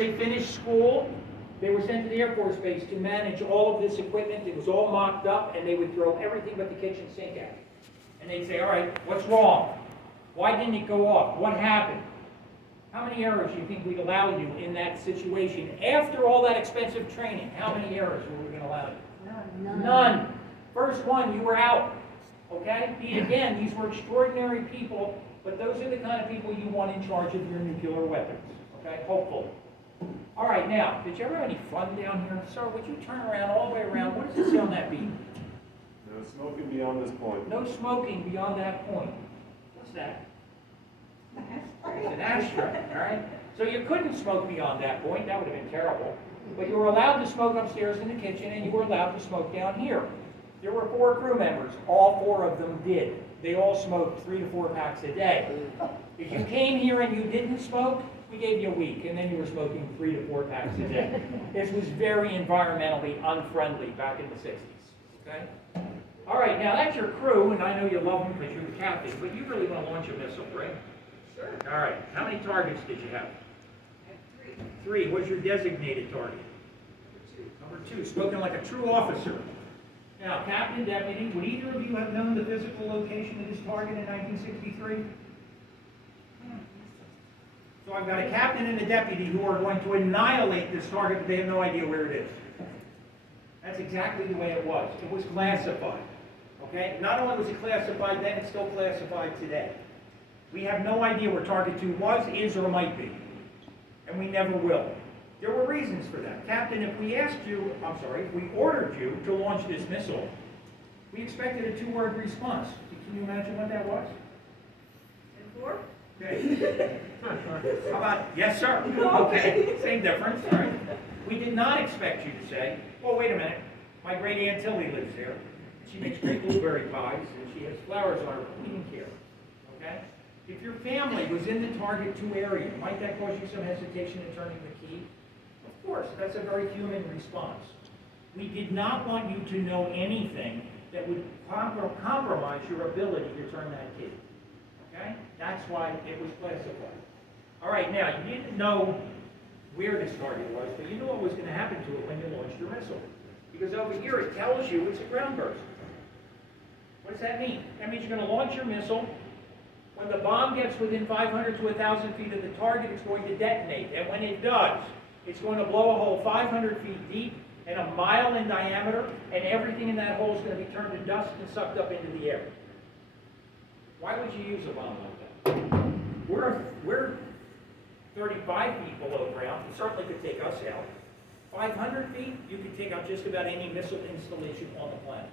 they finished school, they were sent to the Air Force Base to manage all of this equipment. It was all mocked up, and they would throw everything but the kitchen sink at it. And they'd say, all right, what's wrong? Why didn't it go off? What happened? How many errors do you think we'd allow you in that situation? After all that expensive training, how many errors were we going to allow you? None. None. First one, you were out. Okay? Again, these were extraordinary people, but those are the kind of people you want in charge of your nuclear weapons. Okay? Hopefully. All right, now, did you ever have any fun down here? Sir, would you turn around all the way around? What does it say on that beam? No smoking beyond this point. No smoking beyond that point. What's that? It's an ashtray, all right? So you couldn't smoke beyond that point. That would have been terrible. But you were allowed to smoke upstairs in the kitchen, and you were allowed to smoke down here. There were 4 crew members. All 4 of them did. They all smoked 3 to 4 packs a day. If you came here and you didn't smoke, we gave you a week, and then you were smoking 3 to 4 packs a day. This was very environmentally unfriendly back in the 60s, okay? All right, now that's your crew, and I know you love them because you're the captain, but you really want to launch a missile, right? Sure. All right, how many targets did you have? I have 3. 3. What's your designated target? Number 2, spoken like a true officer. Now, captain, deputy, would either of you have known the physical location of this target in 1963? So I've got a captain and a deputy who are going to annihilate this target, but they have no idea where it is. That's exactly the way it was. It was classified. Okay? Not only was it classified then, it's still classified today. We have no idea where Target 2 was, is, or might be. And we never will. There were reasons for that. Captain, if we if we ordered you to launch this missile, we expected a 2-word response. Can you imagine what that was? And 4? Okay. How about, yes, sir? Okay, same difference, all right. We did not expect you to say, oh, wait a minute, my great Aunt Tilly lives here. She makes great blueberry pies, and she has flowers on her. We didn't care, okay? If your family was in the Target 2 area, might that cause you some hesitation in turning the key? Of course, that's a very human response. We did not want you to know anything that would compromise your ability to turn that key. Okay? That's why it was classified. All right, now, you didn't know where this target was, but you knew what was going to happen to it when you launched your missile. Because over here it tells you it's a ground burst. What does that mean? That means you're going to launch your missile. When the bomb gets within 500 to 1,000 feet of the target, it's going to detonate. And when it does, it's going to blow a hole 500 feet deep and a mile in diameter, and everything in that hole is going to be turned to dust and sucked up into the air. Why would you use a bomb like that? We're 35 feet below ground. It certainly could take us out. 500 feet, you could take out just about any missile installation on the planet.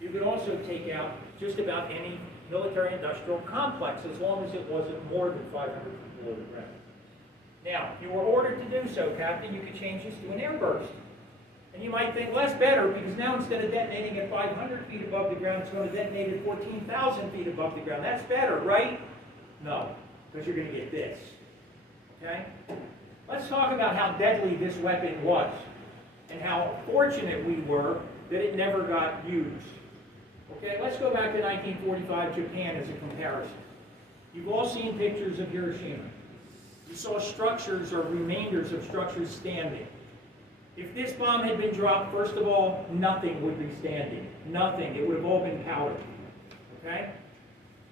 You could also take out just about any military-industrial complex as long as it wasn't more than 500 feet below the ground. Now, if you were ordered to do so, Captain, you could change this to an airburst. And you might think, well, that's better, because now instead of detonating at 500 feet above the ground, it's going to detonate at 14,000 feet above the ground. That's better, right? No, because you're going to get this. Okay? Let's talk about how deadly this weapon was, and how fortunate we were that it never got used. Okay, let's go back to 1945 Japan as a comparison. You've all seen pictures of Hiroshima. You saw structures or remainders of structures standing. If this bomb had been dropped, first of all, nothing would be standing. Nothing. It would have all been powder. Okay?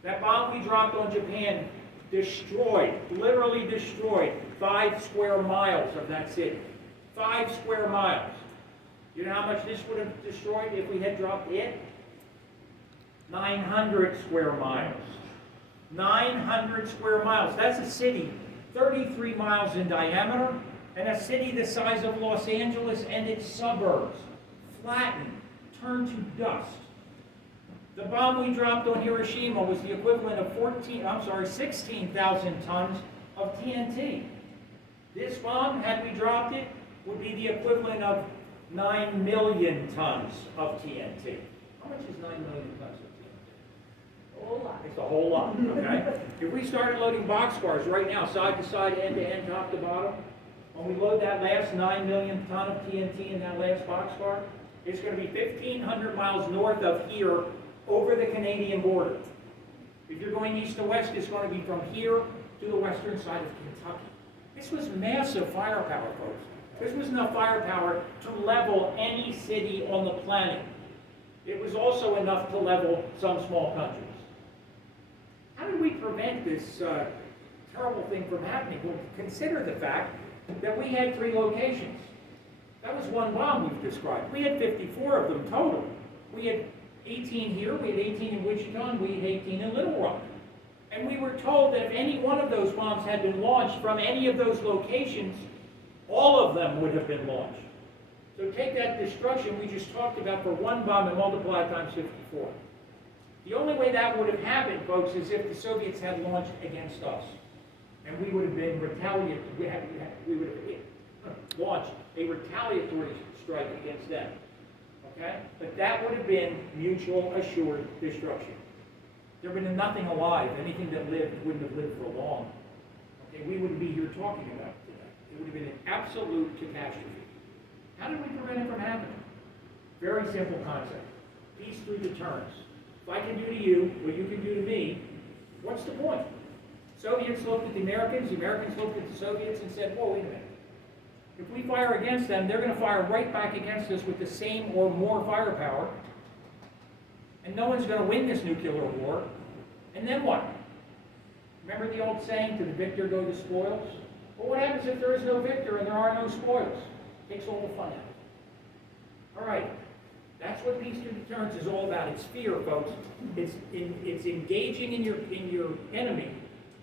That bomb we dropped on Japan destroyed, literally destroyed, 5 square miles of that city. 5 square miles. You know how much this would have destroyed if we had dropped it? 900 square miles. 900 square miles. That's a city 33 miles in diameter, and a city the size of Los Angeles and its suburbs. Flattened, turned to dust. The bomb we dropped on Hiroshima was the equivalent of 16,000 tons of TNT. This bomb, had we dropped it, would be the equivalent of 9 million tons of TNT. How much is 9 million tons of TNT? A whole lot. It's a whole lot, okay? If we started loading boxcars right now, side to side, end to end, top to bottom, when we load that last 9 million ton of TNT in that last boxcar, it's going to be 1,500 miles north of here over the Canadian border. If you're going east to west, it's going to be from here to the western side of Kentucky. This was massive firepower, folks. This was enough firepower to level any city on the planet. It was also enough to level some small countries. How did we prevent this terrible thing from happening? Well, consider the fact that we had 3 locations. That was one bomb we've described. We had 54 of them total. We had 18 here, we had 18 in Wichita, and we had 18 in Little Rock. And we were told that if any one of those bombs had been launched from any of those locations, all of them would have been launched. So take that destruction we just talked about for one bomb and multiply it times 54. The only way that would have happened, folks, is if the Soviets had launched against us. And we would have been retaliatory, we would have launched a retaliatory strike against them. Okay? But that would have been mutual assured destruction. There would have been nothing alive. Anything that lived wouldn't have lived for long. Okay? We wouldn't be here talking about it today. It would have been an absolute catastrophe. How did we prevent it from happening? Very simple concept. Peace through deterrence. If I can do to you what you can do to me, what's the point? Soviets looked at the Americans looked at the Soviets and said, whoa, wait a minute. If we fire against them, they're going to fire right back against us with the same or more firepower. And no one's going to win this nuclear war. And then what? Remember the old saying, to the victor go the spoils? Well, what happens if there is no victor and there are no spoils? It takes all the fun out. All right. That's what peace through deterrence is all about. It's fear, folks. It's engaging in your enemy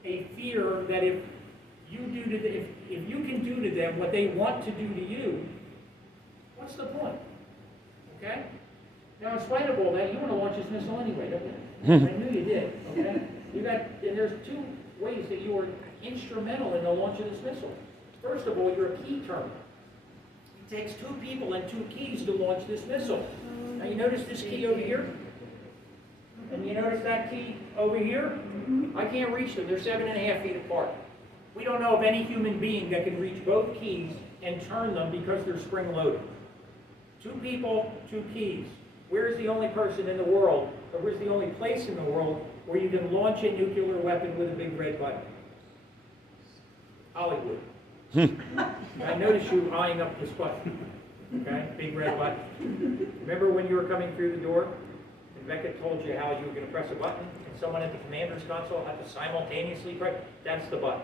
a fear that if you can do to them what they want to do to you, what's the point? Okay? Now, in spite of all that, you want to launch this missile anyway, don't you? I knew you did. Okay? And there's 2 ways that you are instrumental in the launch of this missile. First of all, you're a key terminal. It takes 2 people and 2 keys to launch this missile. Now you notice this key over here? And you notice that key over here? I can't reach them. They're 7.5 feet apart. We don't know of any human being that can reach both keys and turn them because they're spring-loaded. 2 people, 2 keys. Where's the only person in the world, or where's the only place in the world where you can launch a nuclear weapon with a big red button? Hollywood. I noticed you eyeing up this button. Okay, big red button. Remember when you were coming through the door, and Becca told you how you were going to press a button, and someone at the commander's console had to simultaneously press? That's the button.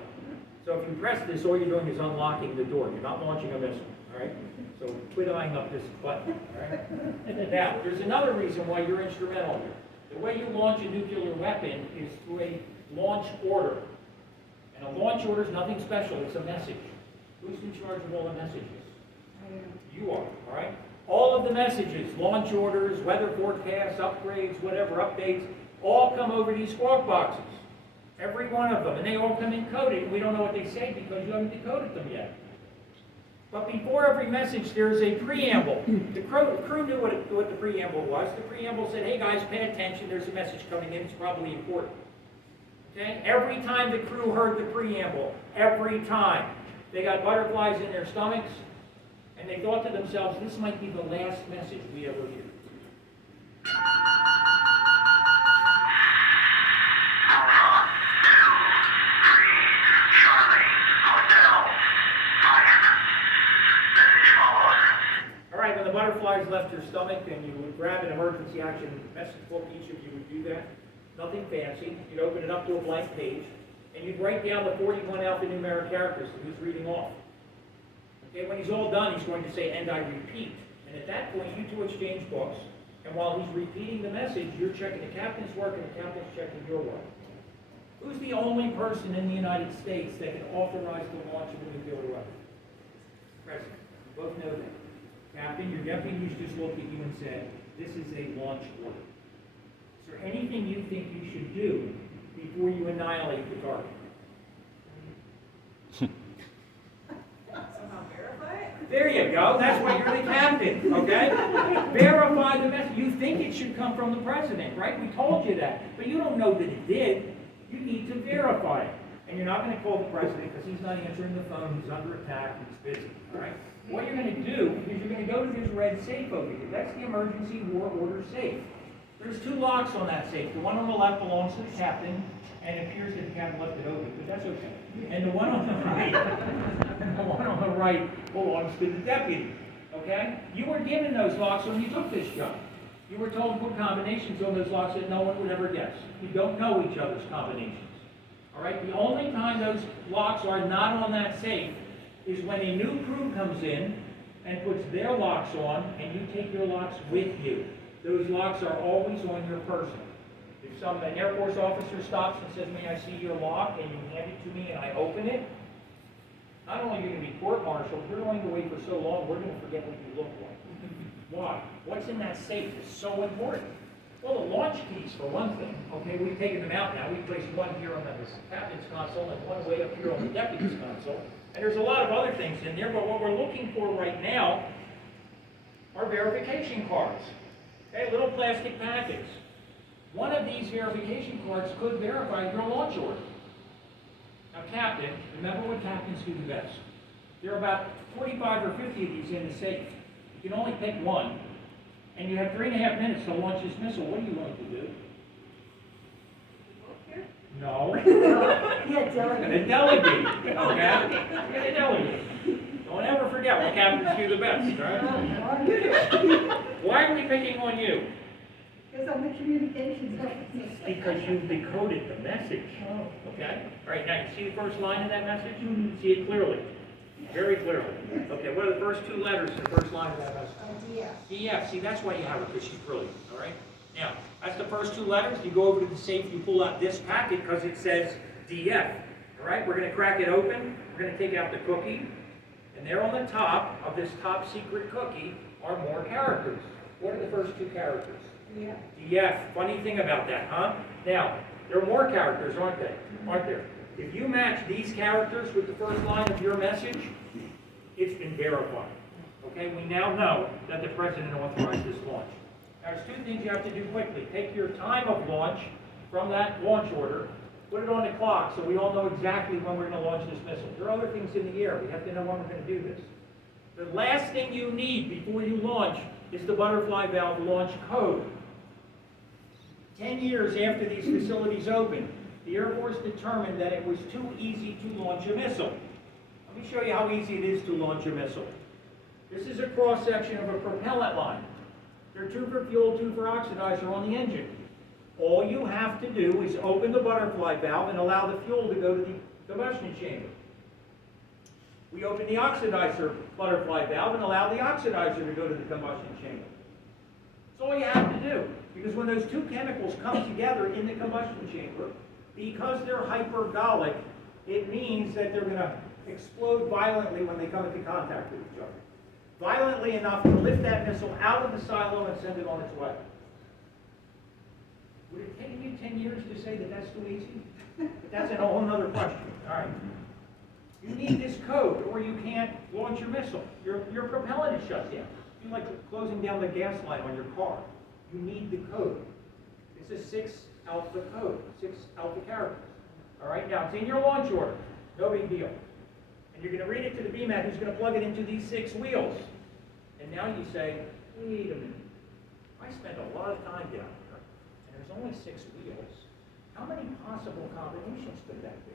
So if you press this, all you're doing is unlocking the door. You're not launching a missile. All right. So quit eyeing up this button. All right. Now, there's another reason why you're instrumental here. The way you launch a nuclear weapon is through a launch order. And a launch order is nothing special. It's a message. Who's in charge of all the messages? You are, all right? All of the messages, launch orders, weather forecasts, upgrades, whatever, updates, all come over these squawk boxes. Every one of them. And they all come encoded. We don't know what they say because you haven't decoded them yet. But before every message, there's a preamble. The crew knew what the preamble was. The preamble said, hey guys, pay attention. There's a message coming in. It's probably important. Okay? Every time the crew heard the preamble, every time, they got butterflies in their stomachs, and they thought to themselves, this might be the last message we ever hear. All right, when the butterflies left your stomach, and you would grab an emergency action message book, each of you would do that. Nothing fancy. You'd open it up to a blank page, and you'd write down the 41 alphanumeric characters that he's reading off. Okay, when he's all done, he's going to say, and I repeat. And at that point, you 2 exchange books, and while he's repeating the message, you're checking the captain's work, and the captain's checking your work. Who's the only person in the United States that can authorize the launch of a nuclear weapon? President. You both know that. Captain, your deputies just looked at you and said, this is a launch order. Is there anything you think you should do before you annihilate the target? Somehow verify it? There you go. That's why you're the captain, okay? Verify the message. You think it should come from the president, right? We told you that. But you don't know that it did. You need to verify it. And you're not going to call the president because he's not answering the phone. He's under attack. He's busy, all right? What you're going to do is you're going to go to this red safe over here. That's the emergency war order safe. There's two locks on that safe. The one on the left belongs to the captain, and it appears that the captain left it open, but that's okay. And the one on the right, belongs to the deputy, okay? You were given those locks when you took this job. You were told to put combinations on those locks that no one would ever guess. You don't know each other's combinations, all right? The only time those locks are not on that safe is when a new crew comes in and puts their locks on, and you take your locks with you. Those locks are always on your person. If an Air Force officer stops and says, "May I see your lock?" and you hand it to me and I open it, not only are you going to be court-martialed, you're going to wait for so long, we're going to forget what you look like. Why? What's in that safe is so important. Well, the launch keys, for one thing. Okay, we've taken them out now. We placed one here on the captain's console and one way up here on the deputy's console. And there's a lot of other things in there, but what we're looking for right now are verification cards. Okay, little plastic packets. One of these verification cards could verify your launch order. Now, captain, remember what captains do the best. There are about 45 or 50 of these in the safe. You can only pick one, and you have 3.5 minutes to launch this missile. What are you going to do? No. You're going to delegate, okay? You're going to delegate. Don't ever forget what captains do the best, right? Why are we picking on you? Because I'm a communications officer. Because you've decoded the message, okay? All right, now you see the first line of that message? See it clearly, very clearly. Okay, what are the first two letters in the first line of that message? DF. See, that's why you have her, because she's brilliant, all right? Now, that's the first two letters. You go over to the safe, you pull out this packet because it says DF, all right? We're going to crack it open. We're going to take out the cookie. And there on the top of this top secret cookie are more characters. What are the first two characters? DF. Funny thing about that, huh? Now, there are more characters, aren't they? Aren't there? If you match these characters with the first line of your message, it's been verified. Okay, we now know that the president authorized this launch. Now, there's two things you have to do quickly. Take your time of launch from that launch order, put it on the clock so we all know exactly when we're going to launch this missile. There are other things in the air. We have to know when we're going to do this. The last thing you need before you launch is the butterfly valve launch code. 10 years after these facilities opened, the Air Force determined that it was too easy to launch a missile. Let me show you how easy it is to launch a missile. This is a cross-section of a propellant line. There are two for fuel, two for oxidizer on the engine. All you have to do is open the butterfly valve and allow the fuel to go to the combustion chamber. We open the oxidizer butterfly valve and allow the oxidizer to go to the combustion chamber. That's all you have to do. Because when those two chemicals come together in the combustion chamber, because they're hypergolic, it means that they're going to explode violently when they come into contact with each other. Violently enough to lift that missile out of the silo and send it on its way. Would it take you 10 years to say that that's too easy? But that's a whole other question. All right. You need this code or you can't launch your missile. Your propellant is shut down. It's like closing down the gas line on your car. You need the code. It's a 6 alpha code, 6 alpha characters. All right, now it's in your launch order. No big deal. And you're going to read it to the BMAT who's going to plug it into these 6 wheels. And now you say, wait a minute. I spent a lot of time down here, and there's only 6 wheels. How many possible combinations could that be?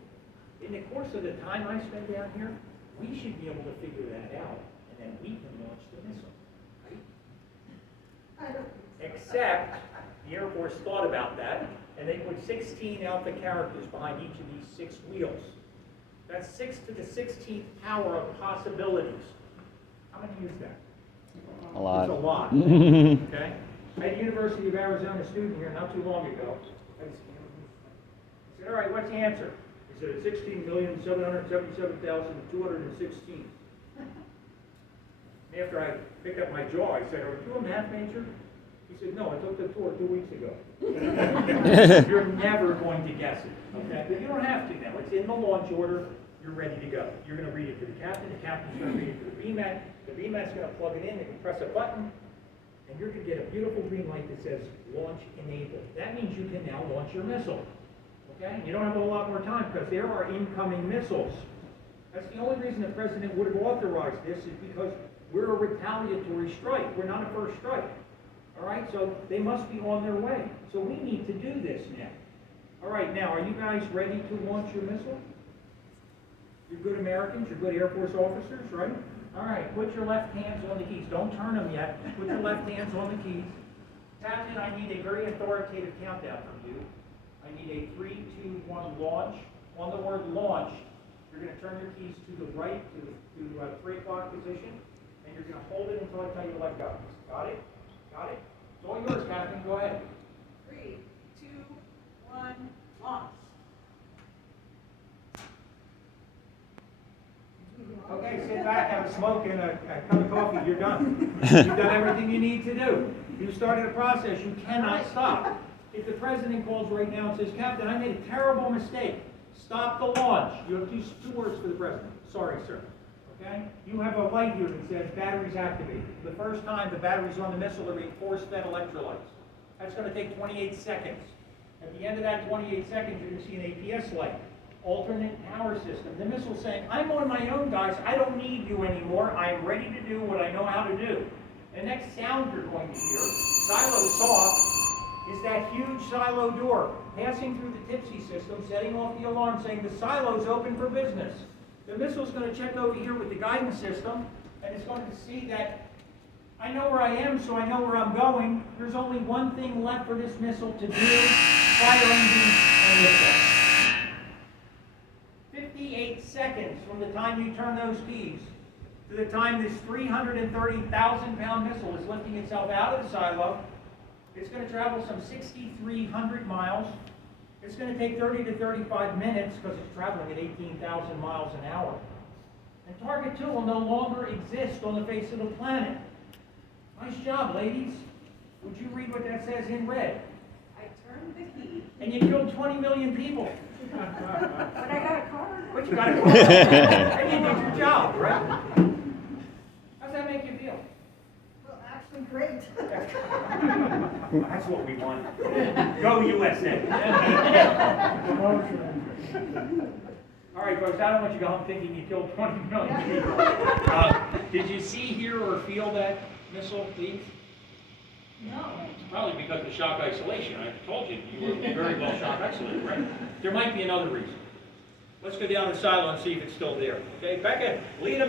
In the course of the time I spend down here, we should be able to figure that out, and then we can launch the missile. Right? Except the Air Force thought about that, and they put 16 alpha characters behind each of these 6 wheels. That's 6 to the 16th power of possibilities. How many use that? A lot. It's a lot. Okay? I had a University of Arizona student here not too long ago. I said, all right, what's the answer? He said, it's 16,777,216. After I picked up my jaw, I said, are you a math major? He said, no, I took the tour 2 weeks ago. You're never going to guess it, okay? But you don't have to now. It's in the launch order. You're ready to go. You're going to read it to the captain. The captain's going to read it to the BMAT. The BMAT's going to plug it in. They can press a button, and you're going to get a beautiful green light that says launch enabled. That means you can now launch your missile, okay? You don't have a whole lot more time because there are incoming missiles. That's the only reason the president would have authorized this is because we're a retaliatory strike. We're not a first strike. All right, so they must be on their way. So we need to do this now. All right, now, are you guys ready to launch your missile? You're good Americans, you're good Air Force officers, right? All right, put your left hands on the keys. Don't turn them yet. Put your left hands on the keys. Captain, I need a very authoritative countdown from you. I need a 3, 2, 1 launch. On the word launch, you're going to turn your keys to the right, to 3 o'clock position, and you're going to hold it until I tell you to let go. Got it? Got it? It's all yours, Captain. Go ahead. 3, 2, 1, launch. Okay, sit back, have a smoke and a cup of coffee. You're done. You've done everything you need to do. You started a process. You cannot stop. If the president calls right now and says, Captain, I made a terrible mistake. Stop the launch. You have two words for the president. Sorry, sir. Okay? You have a light here that says batteries activated. The first time the batteries on the missile are being force-fed electrolytes. That's going to take 28 seconds. At the end of that 28 seconds, you're going to see an APS light. Alternate power system. The missile saying, I'm on my own, guys. I don't need you anymore. I'm ready to do what I know how to do. The next sound you're going to hear, silo soft, is that huge silo door passing through the tipsy system, setting off the alarm saying the silo's open for business. The missile's going to check over here with the guidance system, and it's going to see that I know where I am, so I know where I'm going. There's only one thing left for this missile to do, fire engine and liftoff. 58 seconds from the time you turn those keys to the time this 330,000-pound missile is lifting itself out of the silo. It's going to travel some 6,300 miles. It's going to take 30 to 35 minutes because it's traveling at 18,000 miles an hour. And Target 2 will no longer exist on the face of the planet. Nice job, ladies. Would you read what that says in red? I turned the key. And you killed 20 million people. But I got a card. But you got it. And you did your job, right? How's that make you feel? Well, actually, great. That's what we want. Go USA. All right, folks, I don't want you to go home thinking you killed 20 million people. Did you see, hear, or feel that missile, please? No. Probably because of shock isolation. I told you, you were very well shock isolated, right? There might be another reason. Let's go down the silo and see if it's still there. Okay, Becca, lead them.